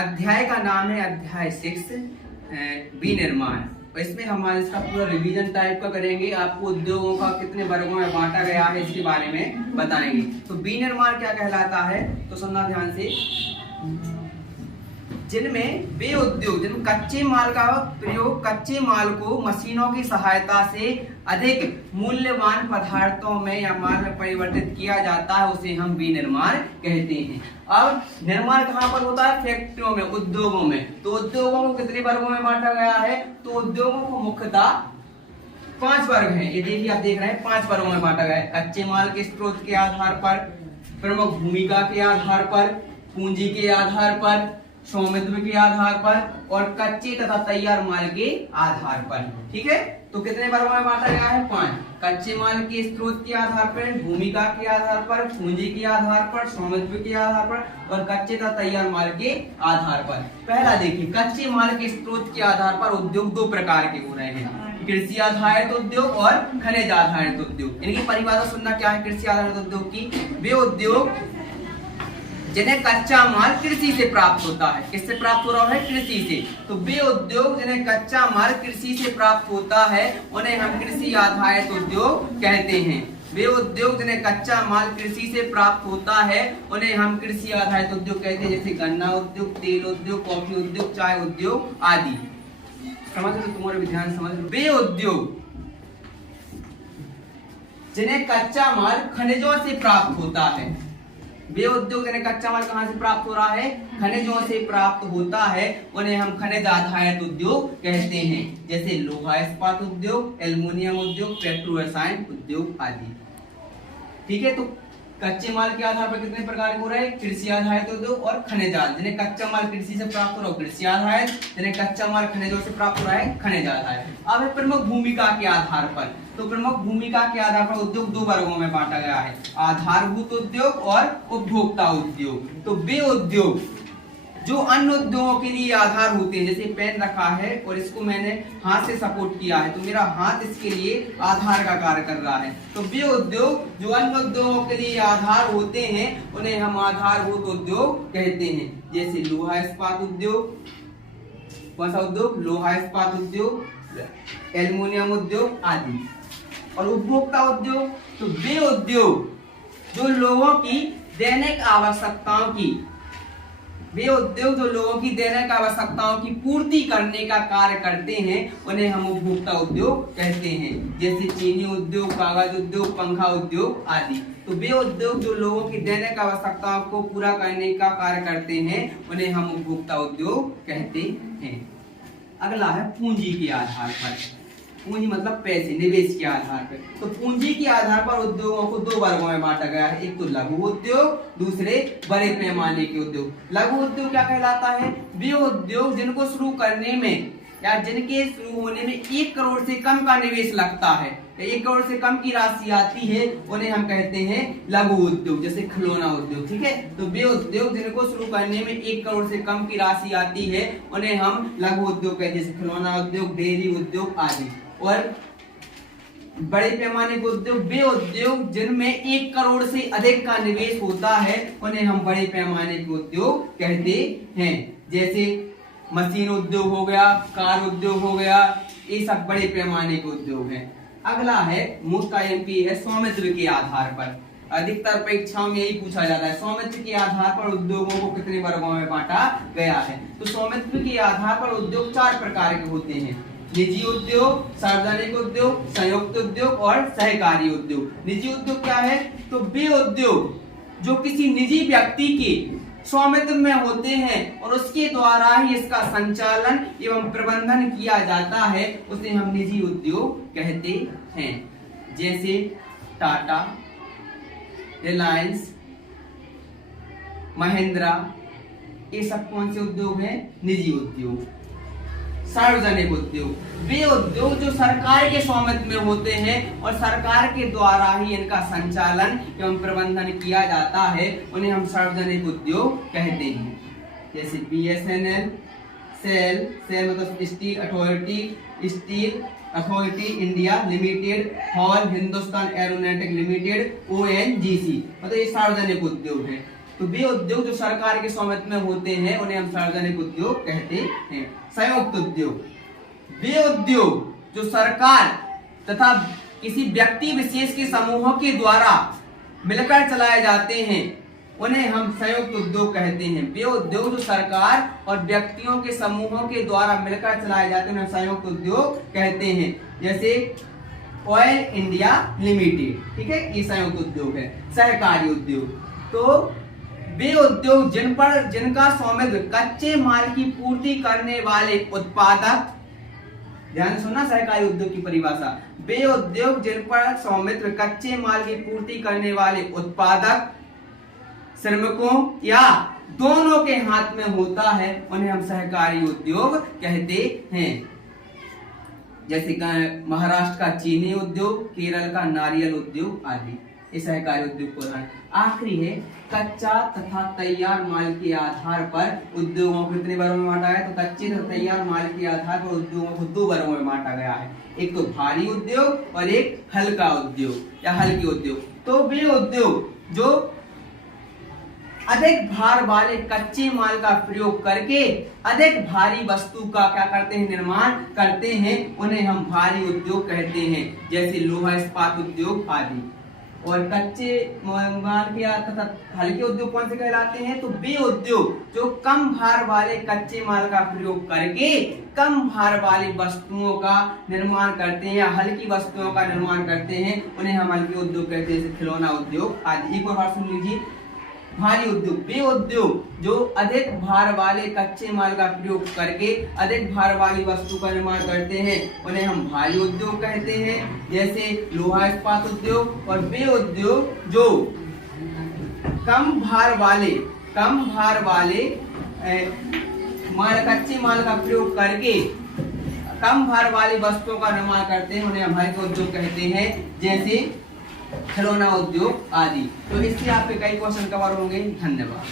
अध्याय का नाम है अध्याय 6 विनिर्माण। और इसमें हम इसका पूरा रिवीजन टाइप का करेंगे। आपको उद्योगों का कितने वर्गों में बांटा गया है इसके बारे में बताएंगे। तो विनिर्माण क्या कहलाता है, तो सुनना ध्यान से। जिनमें वे उद्योग जिन कच्चे माल का प्रयोग कच्चे माल को मशीनों की सहायता से अधिक मूल्यवान पदार्थों में या माल में परिवर्तित किया जाता है, उसे हम विनिर्माण कहते हैं। अब निर्माण कहाँ पर होता है? फैक्ट्रियों में, उद्योगों में। तो उद्योगों को कितने वर्गों में बांटा गया है? तो उद्योगों को मुख्यतः 5 वर्ग हैं। ये देखिए, आप देख रहे हैं 5 वर्गों में बांटा गया है। कच्चे माल के स्रोत के आधार पर, प्रमुख भूमिका के आधार पर, पूंजी के आधार पर, स्वामित्व के आधार पर और कच्चे तथा तैयार माल के आधार पर। ठीक है, तो कितने वर्गों में बांटा गया है? 5। कच्चे माल के स्रोत के आधार पर, भूमिका के आधार पर, पूंजी के आधार पर, स्वामित्व के आधार पर और कच्चे तथा तैयार माल के आधार पर। पहला देखिए, कच्चे माल के स्रोत के आधार पर उद्योग 2 प्रकार के हो रहे हैं, कृषि आधारित उद्योग और खनिज आधारित उद्योग। इनकी परिभाषा सुनना क्या है कृषि आधारित उद्योग की। वे उद्योग जिन्हें कच्चा माल कृषि से प्राप्त होता है। किससे प्राप्त हो रहा है? कृषि से। तो वे उद्योग जिन्हें कच्चा माल कृषि से प्राप्त होता है, उन्हें हम कृषि आधारित उद्योग कहते हैं। वे उद्योग जिन्हें कच्चा माल कृषि से प्राप्त होता है, उन्हें हम कृषि आधारित उद्योग कहते हैं, जैसे गन्ना उद्योग, तेल उद्योग, कॉफी उद्योग, चाय उद्योग आदि। समझ लो, तुम्हारे विधान समझ लो। वे उद्योग जिन्हें कच्चा माल खनिजों से प्राप्त होता है, वे उद्योग जिन्हें कच्चा माल कहां से प्राप्त हो रहा है? खनिजों से प्राप्त होता है, उन्हें हम खनिज आधारित उद्योग कहते हैं, जैसे लोहा इस्पात उद्योग, एल्युमिनियम उद्योग, पेट्रो रसायन उद्योग आदि। ठीक है, तो कच्चे माल के आधार पर कितने प्रकार के हो रहे हैं? कृषि आधारित उद्योग और खनिज आधारित। जिन्हें कच्चा माल कृषि से प्राप्त हो रहा है कृषि आधारित, जिन्हें कच्चा माल खनिजों से प्राप्त हो रहा है खनिज आधारित। अब है प्रमुख भूमिका के आधार पर। तो प्रमुख भूमिका के आधार पर उद्योग 2 वर्गों में बांटा गया है, आधारभूत उद्योग और उपभोक्ता उद्योग। तो वे उद्योग जो अन्य उद्योगों के लिए आधार होते हैं, जैसे पेन रखा है और इसको मैंने हाथ से सपोर्ट किया है, तो मेरा हाथ इसके लिए आधार का कार्य कर रहा है। तो वे उद्योग जो अन्य उद्योगों के लिए आधार होते हैं, उन्हें हम आधारभूत उद्योग कहते हैं, जैसे लोहा इस्पात उद्योग। कौन सा उद्योग? लोहा इस्पात उद्योग, एल्युमिनियम उद्योग आदि। और उपभोक्ता उद्योग, तो वे उद्योग जो लोगों की दैनिक आवश्यकताओं की दैनिक आवश्यकताओं की पूर्ति करने का कार्य करते हैं, उन्हें हम उपभोक्ता उद्योग कहते हैं, जैसे चीनी उद्योग, कागज उद्योग, पंखा उद्योग आदि। तो वे उद्योग जो लोगों की दैनिक आवश्यकताओं को पूरा करने का कार्य करते हैं, उन्हें हम उपभोक्ता उद्योग कहते हैं। अगला है पूंजी के आधार पर। पूंजी मतलब पैसे, निवेश के आधार पर। तो पूंजी के आधार पर उद्योगों को 2 वर्गों में बांटा गया है, एक तो लघु उद्योग, दूसरे बड़े पैमाने के उद्योग। लघु उद्योग क्या कहलाता है? वे उद्योग जिनको शुरू करने में या जिनके शुरू होने में 1 करोड़ से कम का निवेश लगता है, 1 करोड़ से कम की राशि आती है, उन्हें हम कहते हैं लघु उद्योग, जैसे खिलौना उद्योग। ठीक है, तो वे उद्योग जिनको शुरू करने में 1 करोड़ से कम की राशि आती है, उन्हें हम लघु उद्योग कहते हैं, जैसे खिलौना उद्योग, डेयरी उद्योग आदि। और बड़े पैमाने के उद्योग, वे उद्योग जिनमें 1 करोड़ से अधिक का निवेश होता है, उन्हें हम बड़े पैमाने के उद्योग कहते हैं, जैसे मशीन उद्योग हो गया, कार उद्योग हो गया, ये सब बड़े पैमाने के उद्योग हैं। अगला है मोस्ट आईएमपी है स्वामित्व के आधार पर। अधिकतर परीक्षाओं में यही पूछा जाता है, स्वामित्व के आधार पर उद्योगों को कितने वर्गों में बांटा गया है। तो स्वामित्व के आधार पर उद्योग 4 प्रकार के होते हैं, निजी उद्योग, सार्वजनिक उद्योग, संयुक्त उद्योग और सहकारी उद्योग। निजी उद्योग क्या है? तो वे उद्योग जो किसी निजी व्यक्ति के स्वामित्व में होते हैं और उसके द्वारा ही इसका संचालन एवं प्रबंधन किया जाता है, उसे हम निजी उद्योग कहते हैं, जैसे टाटा, रिलायंस, महिंद्रा, ये सब कौन से उद्योग हैं? निजी उद्योग। सार्वजनिक उद्योग, वे उद्योग जो सरकार के स्वामित्व में होते हैं और सरकार के द्वारा ही इनका संचालन एवं प्रबंधन किया जाता है, उन्हें हम सार्वजनिक उद्योग कहते हैं, जैसे बीएसएनएल, सेल मतलब steel authority India limited, hall Hindustan aeronautic limited, ONGC, मतलब ये सार्वजनिक उद्योग है। तो वे उद्योग जो सरकार के स्वामित्व में होते हैं उन्हें हम सार्वजनिक उद्योग कहते हैं। संयुक्त उद्योग, वे उद्योग जो सरकार तथा किसी व्यक्ति विशेष के समूहों के द्वारा मिलकर चलाए जाते हैं उन्हें हम संयुक्त उद्योग कहते हैं। वे उद्योग जो सरकार और व्यक्तियों के समूहों के द्वारा मिलकर चलाए जाते हैं उन्हें संयुक्त उद्योग कहते हैं। जैसे ऑयल इंडिया लिमिटेड, ठीक है, ये संयुक्त उद्योग है। सहकारी उद्योग, तो वे उद्योग जिनका स्वामित्व कच्चे माल की पूर्ति करने वाले उत्पादक, ध्यान से सुनना सहकारी उद्योग की परिभाषा, वे उद्योग जिन पर स्वामित्व कच्चे माल की पूर्ति करने वाले उत्पादक, श्रमिकों या दोनों के हाथ में होता है उन्हें हम सहकारी उद्योग कहते हैं। जैसे महाराष्ट्र का चीनी उद्योग, केरल का नारियल उद्योग आदि, ये सहकारी उद्योग को उदाहरण। आखिरी है कच्चा तथा तैयार माल के आधार पर उद्योगों को कितने वर्गों में बांटा है? तो कच्चे तथा तैयार माल के आधार पर उद्योगों को 2 वर्गों में बांटा गया है, एक तो भारी उद्योग और एक हल्का उद्योग या हल्के उद्योग। तो वे उद्योग जो अधिक भार वाले कच्चे माल का प्रयोग करके अधिक भारी वस्तु का क्या करते हैं? निर्माण करते हैं, उन्हें हम भारी उद्योग कहते हैं। जैसे लोहा इस्पात उद्योग आदि। और कच्चे माल के तथा हल्के उद्योग कौन से कहलाते हैं? तो वे उद्योग जो कम भार वाले कच्चे माल का प्रयोग करके कम भार वाली वस्तुओं का निर्माण करते हैं या हल्की वस्तुओं का निर्माण करते हैं, उन्हें हम हल्के उद्योग कहते हैं। जैसे खिलौना उद्योग आदि। एक बार सुन लीजिए, भारी उद्योग, वे उद्योग जो अधिक भार वाले कच्चे माल का प्रयोग करके अधिक भार वाली वस्तु का निर्माण करते हैं, उन्हें हम भारी उद्योग कहते हैं। जैसे लोहा इस्पात उद्योग। और वे उद्योग जो कम भार वाले कच्चे माल का प्रयोग करके कम भार वाली वस्तुओं का निर्माण करते हैं, उन्हें हम हल्के उद्योग कहते हैं। जैसे खिलौना उद्योग आदि। तो इससे आपके कई क्वेश्चन कवर होंगे। धन्यवाद।